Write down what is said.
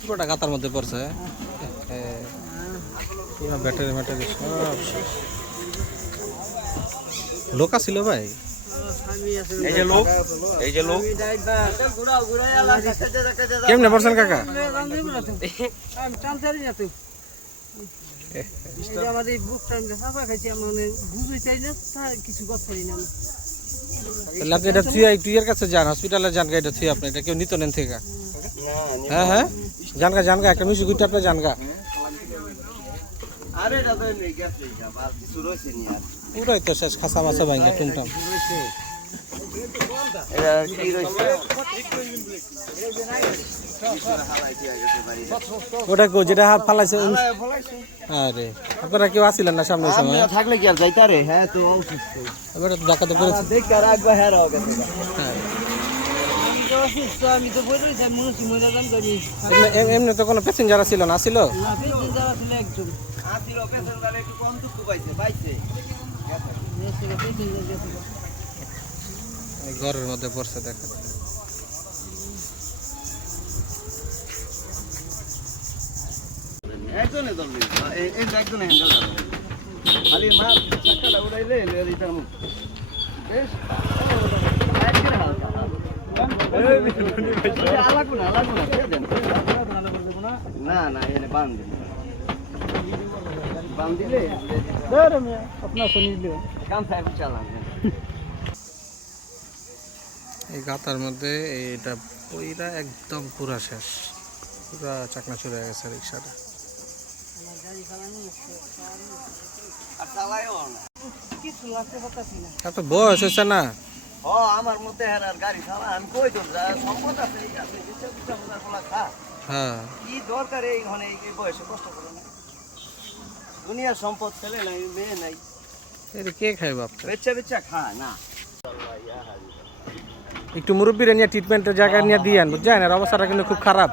পুরোটা গাতার মধ্যে পড়ছে। ব্যাটারি ম্যাটারি সব লোক ছিল ভাই। কেমনে পড়ছেন কাকা? আপনি এটা তুইয়ের কাছে যান, হসপিটালে যান, এটা তুই আপনি এটা কেউ নিত নেন থেকে। হ্যাঁ হ্যাঁ জানগা জানগা একটা মিশু গুইটা আপনি জানগা। পুরোই তো শেষ, খাসা মাছা ভাঙ্গা টুমটাম। ওটা কো যেটা হাত ফালাইছে। আরে আপনারা কেউ আসিলেন না সামনে সময়? থাকলে কি আর যাইতা রে? হ্যাঁ তো অসুস্থ এবারে তো ডাকাতে করেছে। দেখে রাখবা। হ্যাঁ হ্যাঁ আমি তো বলি যে মনে মজা দাম করি। এমনি তো কোনো প্যাসেঞ্জার ছিল না? ছিল প্যাসেঞ্জার ছিল একজন। আসিল প্যাসেঞ্জার একটু কম তো পাইছে। ঘরের মধ্যে পড়ছে দেখা। একজনে ধরলি একজনে হ্যান্ডেল ধরবে খালি মা চাকাটা উড়াইলে এটার মুখ বেশ না না এখানে বান দিলে আপনার কাম সাহেব চালান। এই গাতার মধ্যে এটা পইরা একদম পুরা শেষ, পুরা চাকনা চলে গেছে রিক্সাটা। এত বয়স হয়েছে না? আমার মধ্যে গাড়ি চালা আমি কই তো সম্পদ আছে কি দরকার এইখানে এই বয়সে কষ্ট করে না। দুনিয়ার সম্পদ ছেলে নাই, মেয়ে নাই, এটা কে খায় বাপ? বেচ্চা খা না। একটু মুরব্বীরা নিয়ে ট্রিটমেন্টের জায়গায় নিয়ে দিয়ে আন, বুঝছেন? আর অবস্থাটা কিন্তু খুব খারাপ।